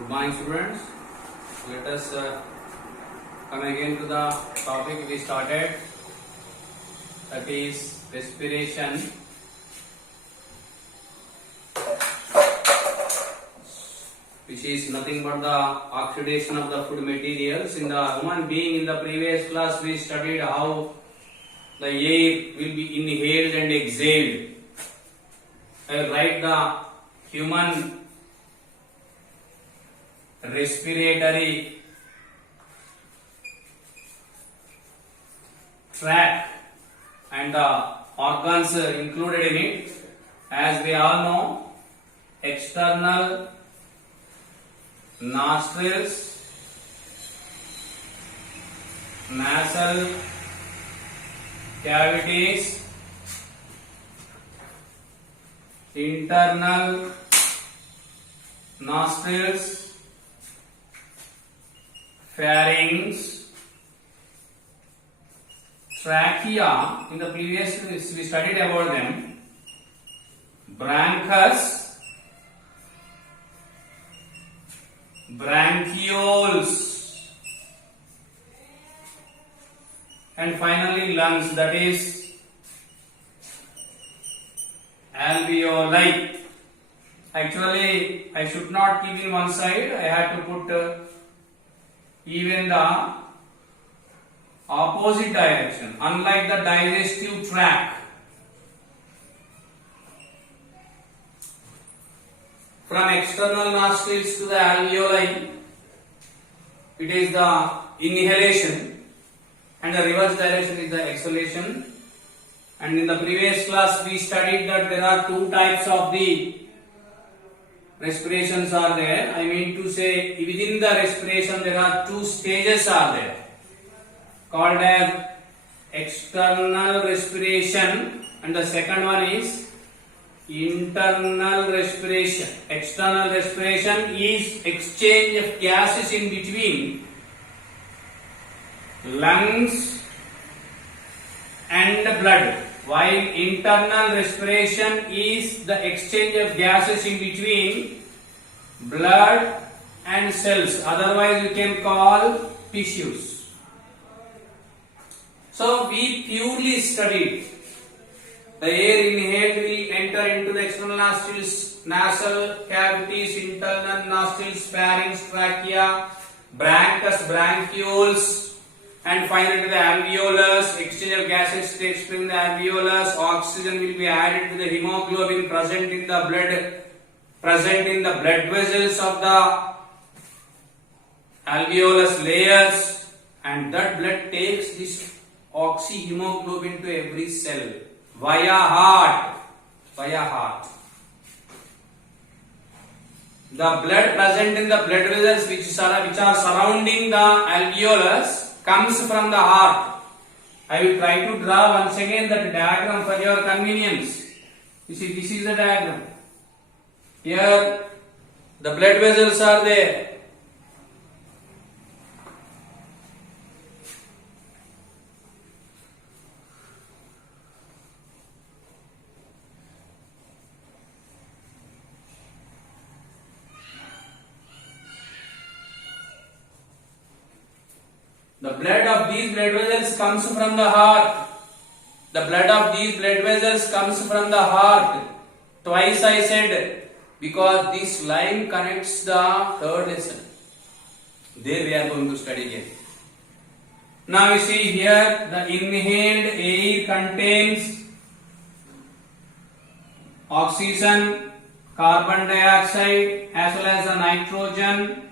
Good morning, students. Let us come again to the topic we started, that is respiration. Which is nothing but the oxidation of the food materials in the human being. In the previous class we studied how the air will be inhaled and exhaled. I will write the human respiratory tract and the organs included in it. As we all know, external nostrils, nasal cavities, internal nostrils, pharynx, trachea. In the previous we studied about them. Bronchus, bronchioles, and finally lungs, that is alveoli. Actually, I should not keep in one side. I had to put even the opposite direction. Unlike the digestive tract, from external nostrils to the alveoli, it is the inhalation, and the reverse direction is the exhalation. And in the previous class we studied that there are two types of the respirations are there. I mean to say, within the respiration there are two stages are there, called as external respiration, and the second one is internal respiration. External respiration is exchange of gases in between lungs and blood, while internal respiration is the exchange of gases in between blood and cells, otherwise we can call tissues. So we purely studied the air inhaled will enter into the external nostrils, nasal cavities, internal nostrils, pharynx, trachea, bronchus, bronchioles, and finally the alveolus. Exchange of gases takes place in the alveolus. Oxygen will be added to the hemoglobin present in the blood vessels of the alveolus layers, and that blood takes this oxyhemoglobin to every cell via heart. The blood present in the blood vessels which are surrounding the alveolus comes from the heart. I will try to draw once again that diagram for your convenience. You see, this is the diagram. Here the blood vessels are there. The blood of these blood vessels comes from the heart. The blood of these blood vessels comes from the heart. Twice I said, because this line connects the third lesson. There we are going to study again. Now you see here, the inhaled air contains oxygen, carbon dioxide as well as the nitrogen.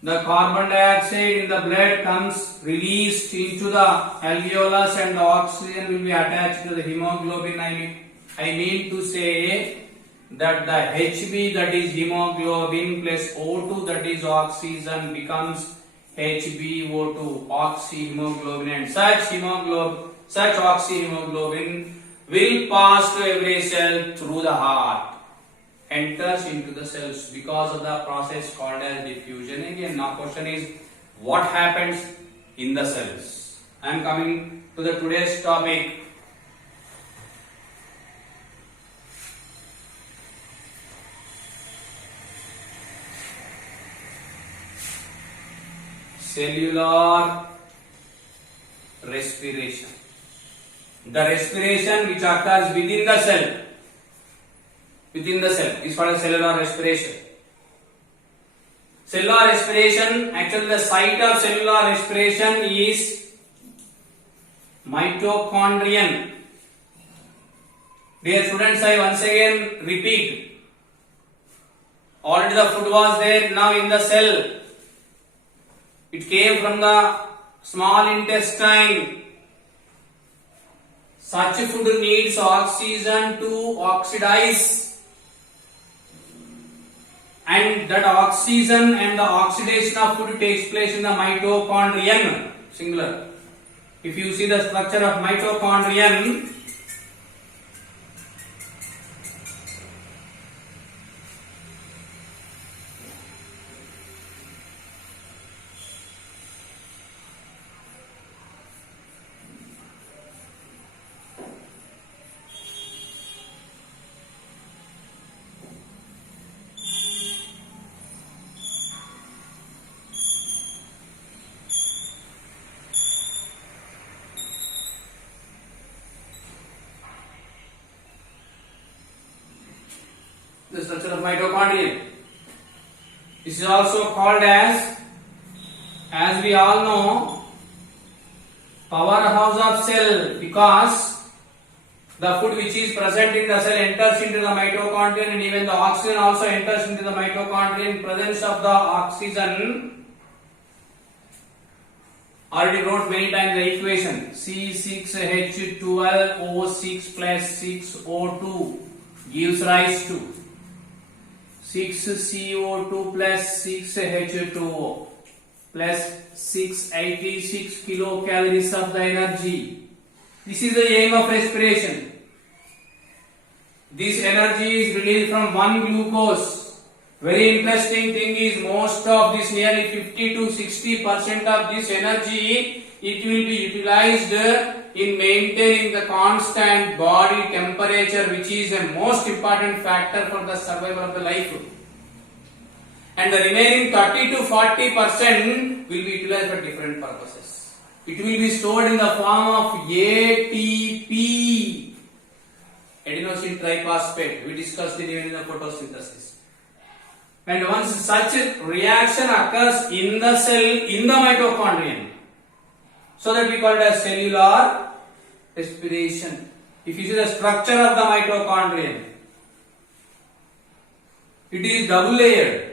The carbon dioxide in the blood comes released into the alveolus, and the oxygen will be attached to the hemoglobin. I mean to say that the Hb, that is hemoglobin, plus O2, that is oxygen, becomes HbO2, oxyhemoglobin, and such oxyhemoglobin will pass to every cell through the heart, enters into the cells because of the process called as diffusion. Again, now question is, what happens in the cells? I am coming to the today's topic. cellular respiration. The respiration which occurs within the cell. Within the cell is called cellular respiration. Cellular respiration, actually the site of cellular respiration is mitochondrion. Dear students, I once again repeat. Already the food was there, now in the cell. It came from the small intestine. Such food needs oxygen to oxidize. And that oxygen and the oxidation of food takes place in the mitochondrion, singular. If you see the structure of mitochondrion, the structure of mitochondrion. This is also called as we all know, powerhouse of cell, because the food which is present in the cell enters into the mitochondrion, and even the oxygen also enters into the mitochondrion. In presence of the oxygen, already wrote many times the equation C6H12O6 plus 6O2 gives rise to 6CO2 plus 6H2O plus 686 kilocalories of the energy. This is the aim of respiration. This energy is released from one glucose. Very interesting thing is, most of this, nearly 50 to 60% of this energy, it will be utilized in maintaining the constant body temperature, which is a most important factor for the survival of the life. And the remaining 30 to 40% will be utilized for different purposes. It will be stored in the form of ATP, adenosine triphosphate. We discussed it even in the photosynthesis. And once such reaction occurs in the cell, in the mitochondrion, so that we call it as cellular respiration. If you see the structure of the mitochondrion, it is double layered.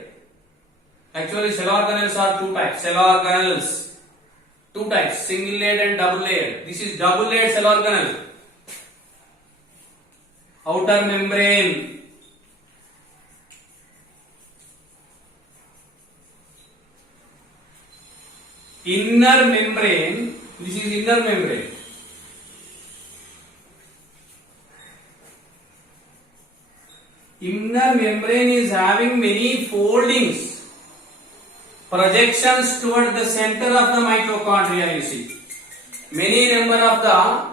Actually, cell organelles are two types. Cell organelles, two types, single layered and double layered. This is double layered cell organelle. Outer membrane, inner membrane. This is inner membrane. Inner membrane is having many foldings, projections toward the center of the mitochondria. You see, many number of the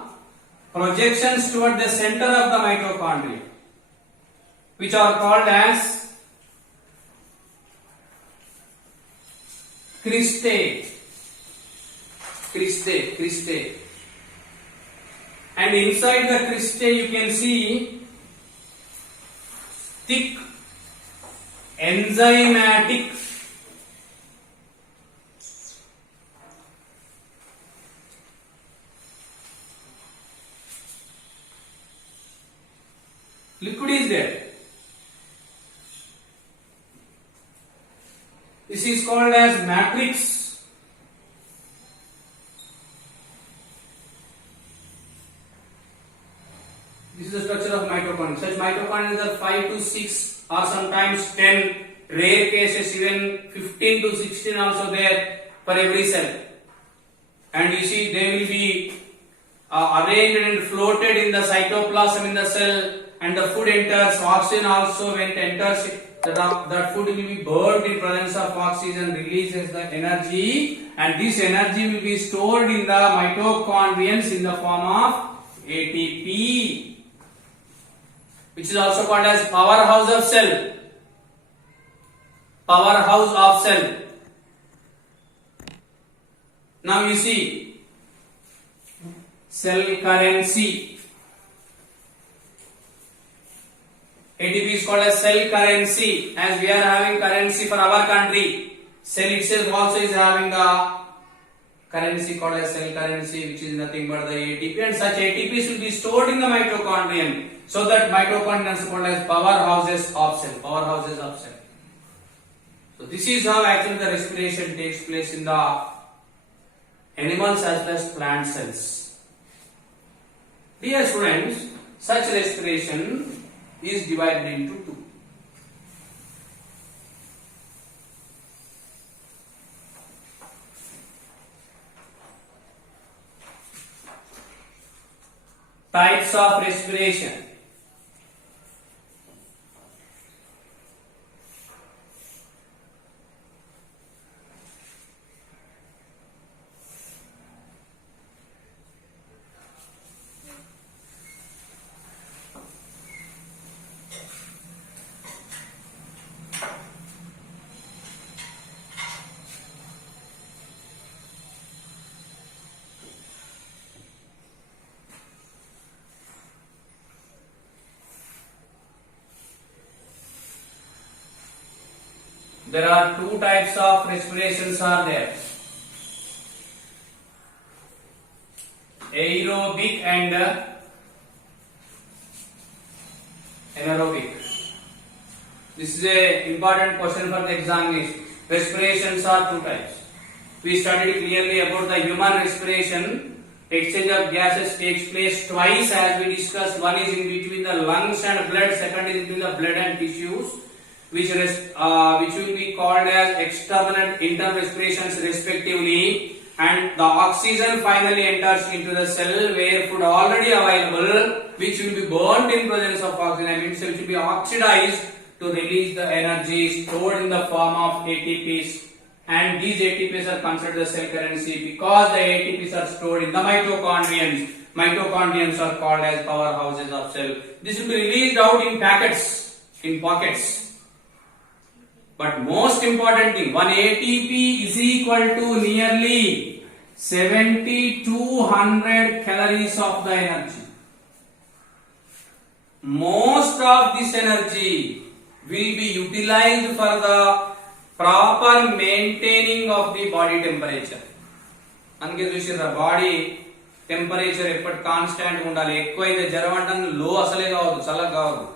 projections toward the center of the mitochondria, which are called as cristae. Cristae. And inside the cristae you can see thick enzymatic liquid is there. This is called as matrix. This is the structure of mitochondria. Such mitochondria are 5 to 6 or sometimes 10, rare cases even 15 to 16 also there for every cell. And you see they will be arranged and floated in the cytoplasm in the cell, and the food enters. Oxygen also, when it enters, that food will be burned in presence of oxygen, releases the energy, and this energy will be stored in the mitochondrions in the form of ATP, which is also called as powerhouse of cell. Powerhouse of cell. Now you see cell currency. ATP is called as cell currency, as we are having currency for our country. Cell itself also is having a currency called as cell currency, which is nothing but the ATP, and such ATPs will be stored in the mitochondrium, so that mitochondria is called as powerhouses of cell. Powerhouses of cell. So this is how actually the respiration takes place in the animals as well as plant cells. Dear students, such respiration is divided into two. Types of respiration. There are two types of respirations are there. Aerobic and anaerobic. This is a important question for the examination. Respirations are two types. We studied clearly about the human respiration. Exchange of gases takes place twice, as we discussed. One is in between the lungs and blood, second is between the blood and tissues, which will be called as external and internal respirations respectively, and the oxygen finally enters into the cell where food already available, which will be burnt in presence of oxygen, which will be oxidized to release the energy stored in the form of ATPs, and these ATPs are considered the cell currency because the ATPs are stored in the mitochondrions. Mitochondrions are called as powerhouses of cell. This will be released out in packets, in pockets. But most important thing, 1 ATP is equal to nearly 7200 calories of the energy. Most of this energy will be utilized for the proper maintaining of the body temperature. Anke chusirra body temperature eppadi constant undali, ekku aithe jaram antanu low asale kavadu, chala kavadu.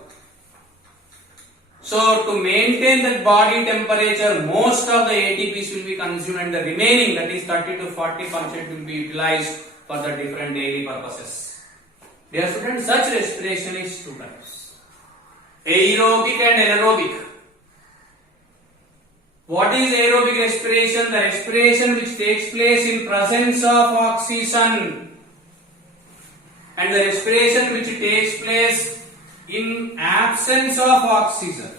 So to maintain that body temperature, most of the ATPs will be consumed and the remaining, that is 30 to 40%, will be utilized for the different daily purposes. Dear students, such respiration is two types. Aerobic and anaerobic. What is aerobic respiration? The respiration which takes place in presence of oxygen, and the respiration which takes place in absence of oxygen.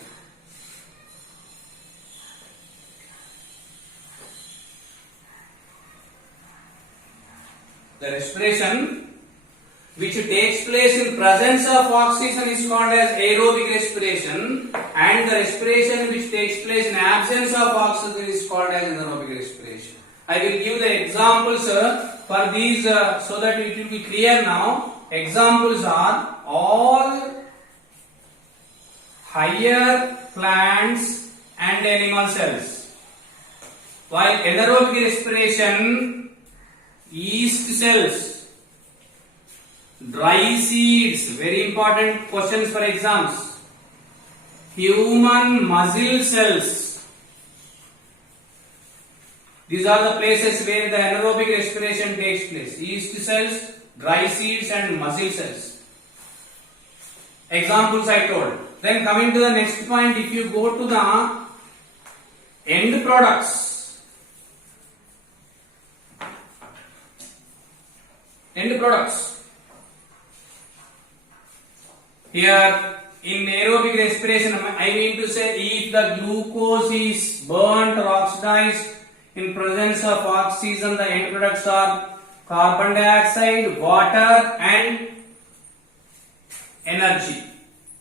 The respiration which takes place in presence of oxygen is called as aerobic respiration, and the respiration which takes place in absence of oxygen is called as anaerobic respiration. I will give the examples for these so that it will be clear now. Examples are all higher plants and animal cells, while anaerobic respiration, yeast cells, dry seeds, very important questions for exams, human muscle cells. These are the places where the anaerobic respiration takes place: yeast cells, dry seeds and muscle cells. Examples I told. Then coming to the next point, if you go to the end products, here in aerobic respiration, I mean to say, if the glucose is burnt or oxidized in presence of oxygen, the end products are carbon dioxide, water and energy.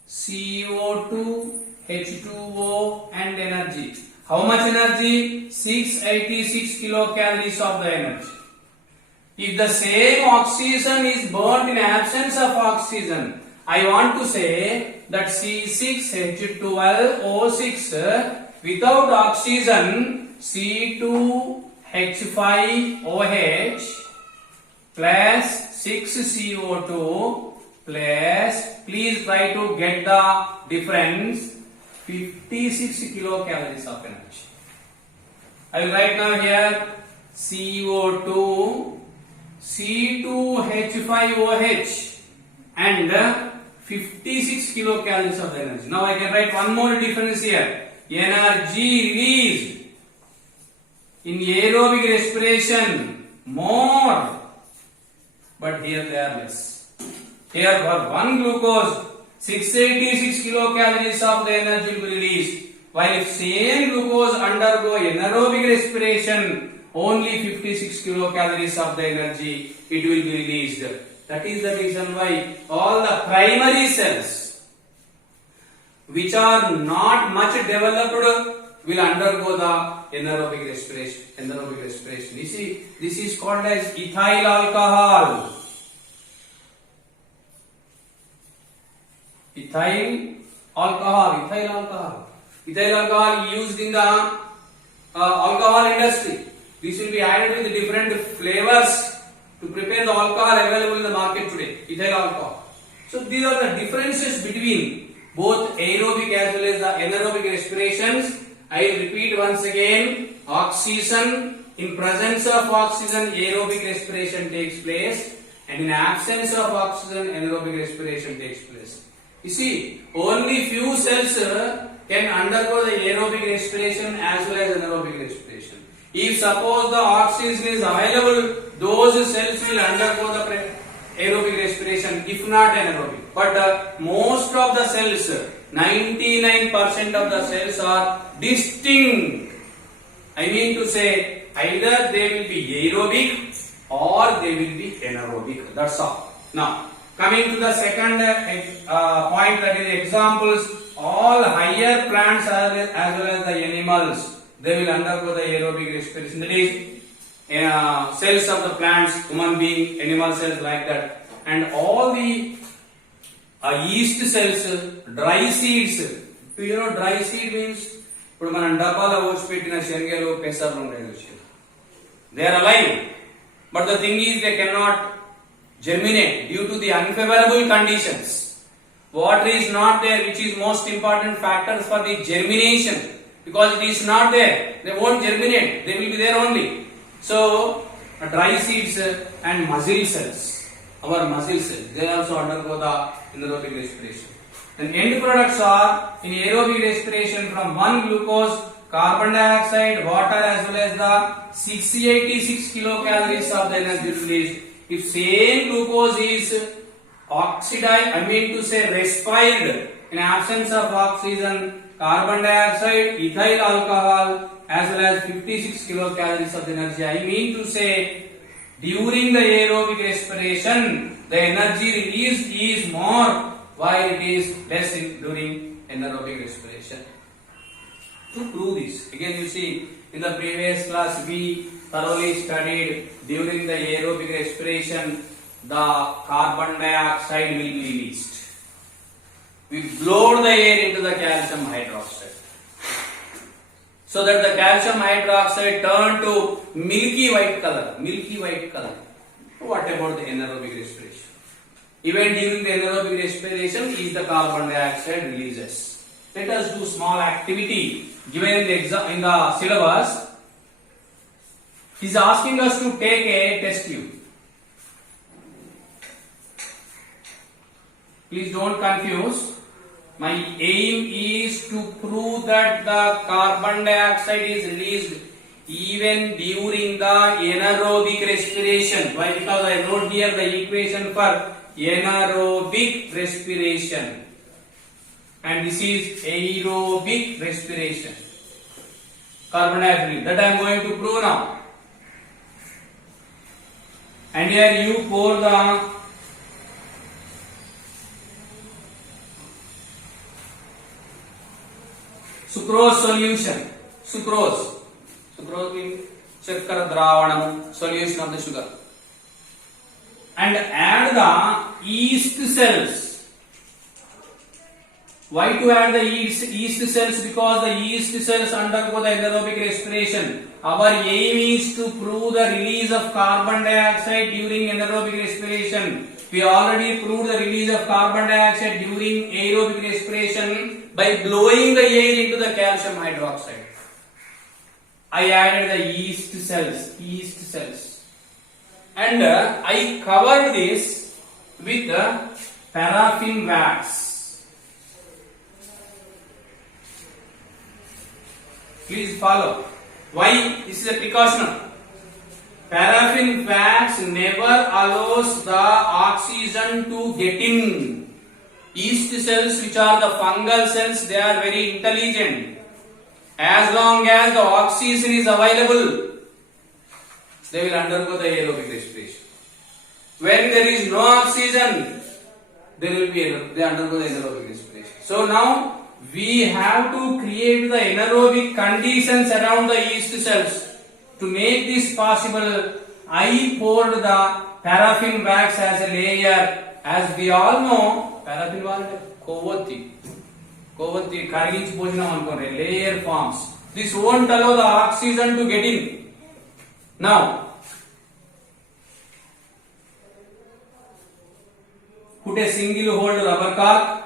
CO2, H2O and energy. How much energy? 686 kilocalories of the energy. If the same oxygen is burnt in absence of oxygen, I want to say that C6H12O6 without oxygen C2H5OH plus 6CO2 plus, please try to get the difference, 56 kilocalories of energy. I will write now here CO2, C2H5OH and 56 kilocalories of energy. Now I can write one more difference here. Energy released in aerobic respiration more, but here they are less. Here for one glucose 686 kilocalories of the energy will be released, while if same glucose undergo anaerobic respiration, only 56 kilocalories of the energy it will be released. That is the reason why all the primary cells which are not much developed will undergo the anaerobic respiration. You see, this is called as ethyl alcohol. Ethyl alcohol used in the alcohol industry. This will be added with different flavors to prepare the alcohol available in the market today. Ethyl alcohol. So these are the differences between both aerobic as well as the anaerobic respirations. I will repeat once again. Oxygen, in presence of oxygen, aerobic respiration takes place, and in absence of oxygen, anaerobic respiration takes place. You see, only few cells can undergo the aerobic respiration as well as anaerobic respiration. If suppose the oxygen is available, those cells will undergo the aerobic respiration, if not anaerobic. But most of the cells, 99% of the cells are distinct. I mean to say, either they will be aerobic or they will be anaerobic. That's all. Now, coming to the second point, that is examples. All higher plants as well as the animals, they will undergo the aerobic respiration. That is, cells of the plants, human being, animal cells like that. And all the yeast cells, dry seeds. Do you know dry seed means? They are alive. But the thing is, they cannot germinate due to the unfavorable conditions. Water is not there, which is most important factor for the germination. Because it is not there, they won't germinate. They will be there only. So, dry seeds and muscle cells, our muscle cells, they also undergo the anaerobic respiration. Then end products are in aerobic respiration from one glucose, carbon dioxide, water as well as the 686 kilocalories of the energy released. If same glucose is oxidized, I mean to say respired in absence of oxygen, carbon dioxide, ethyl alcohol as well as 56 kilocalories of the energy. I mean to say during the aerobic respiration the energy released is more while it is less during anaerobic respiration. To prove this, again you see in the previous class we thoroughly studied during the aerobic respiration the carbon dioxide will be released. We blowed the air into the calcium hydroxide, so that the calcium hydroxide turned to milky white color. What about the anaerobic respiration? Even during the anaerobic respiration is the carbon dioxide releases. Let us do small activity given in the syllabus. He is asking us to take a test tube. Please don't confuse. My aim is to prove that the carbon dioxide is released even during the anaerobic respiration. Why? Because I wrote here the equation for anaerobic respiration. And this is aerobic respiration. Carbon dioxide. That I am going to prove now. And here you pour the sucrose solution. Sucrose means shakkara dravanam, solution of the sugar. and add the yeast cells. Why to add the yeast cells? Because the yeast cells undergo the anaerobic respiration. Our aim is to prove the release of carbon dioxide during anaerobic respiration. We already proved the release of carbon dioxide during aerobic respiration by blowing the air into the calcium hydroxide. I added the yeast cells. And I covered this with paraffin wax. Please follow. Why? This is a precaution. Paraffin wax never allows the oxygen to get in. Yeast cells, which are the fungal cells, they are very intelligent. As long as the oxygen is available, they will undergo the aerobic respiration. When there is no oxygen, they undergo the anaerobic respiration. So now we have to create the anaerobic conditions around the yeast cells. To make this possible, I poured the paraffin wax as a layer. As we all know, paraffin was Kovati Kargin's layer forms. This won't allow the oxygen to get in. Now, put a single hole rubber cork.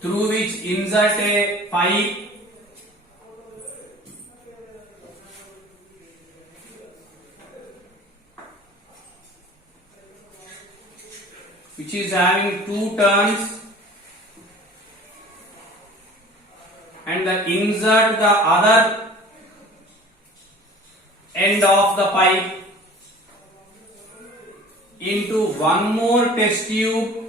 Through which insert a pipe which is having 2 turns, and insert the other end of the pipe into one more test tube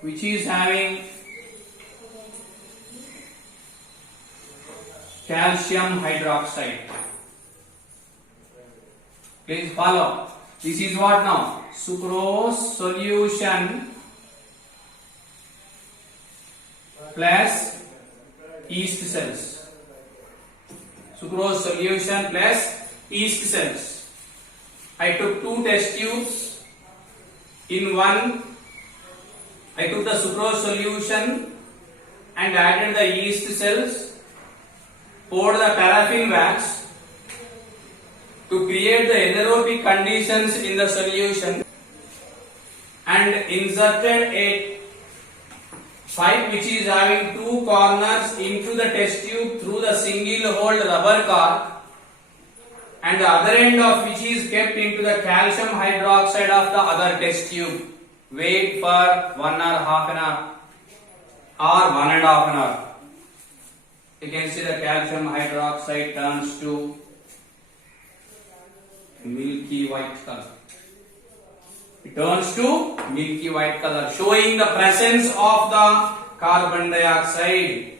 which is having calcium hydroxide. Please follow. This is what now? Sucrose solution plus yeast cells. Sucrose solution plus yeast cells. I took 2 test tubes. In one, I took the sucrose solution and added the yeast cells, poured the paraffin wax to create the anaerobic conditions in the solution, and inserted a pipe which is having 2 corners into the test tube through the single hole rubber cork, and the other end of which is kept into the calcium hydroxide of the other test tube. Wait for 1 hour, half an hour, or 1.5 hours. You can see the calcium hydroxide turns to milky white color. It turns to milky white color, showing the presence of the carbon dioxide.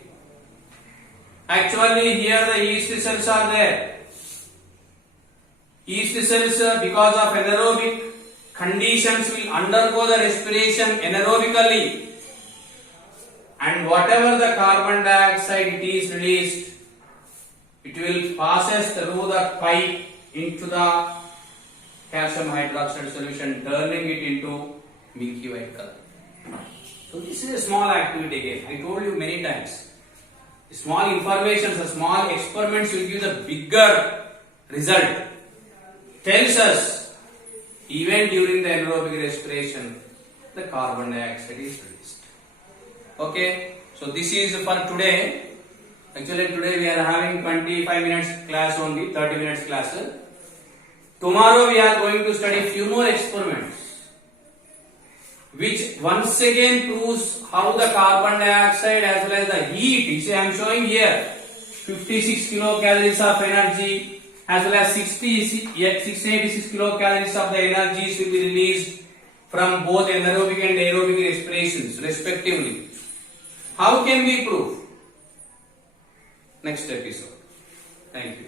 Actually, here the yeast cells are there. Yeast cells, because of anaerobic conditions, will undergo the respiration anaerobically, and whatever the carbon dioxide it is released, it will passes through the pipe into the calcium hydroxide solution, turning it into milky white color. So this is a small activity again. I told you many times. Small information, small experiments will give the bigger result. Tells us even during the anaerobic respiration, the carbon dioxide is released. Okay, so this is for today. Actually, today we are having 25 minutes class only, 30 minutes class. Tomorrow we are going to study few more experiments, which once again proves how the carbon dioxide as well as the heat. You see, I am showing here 56 kilocalories of energy as well as 686 kilocalories of the energies will be released from both anaerobic and aerobic respirations respectively. How can we prove? Next episode. Thank you.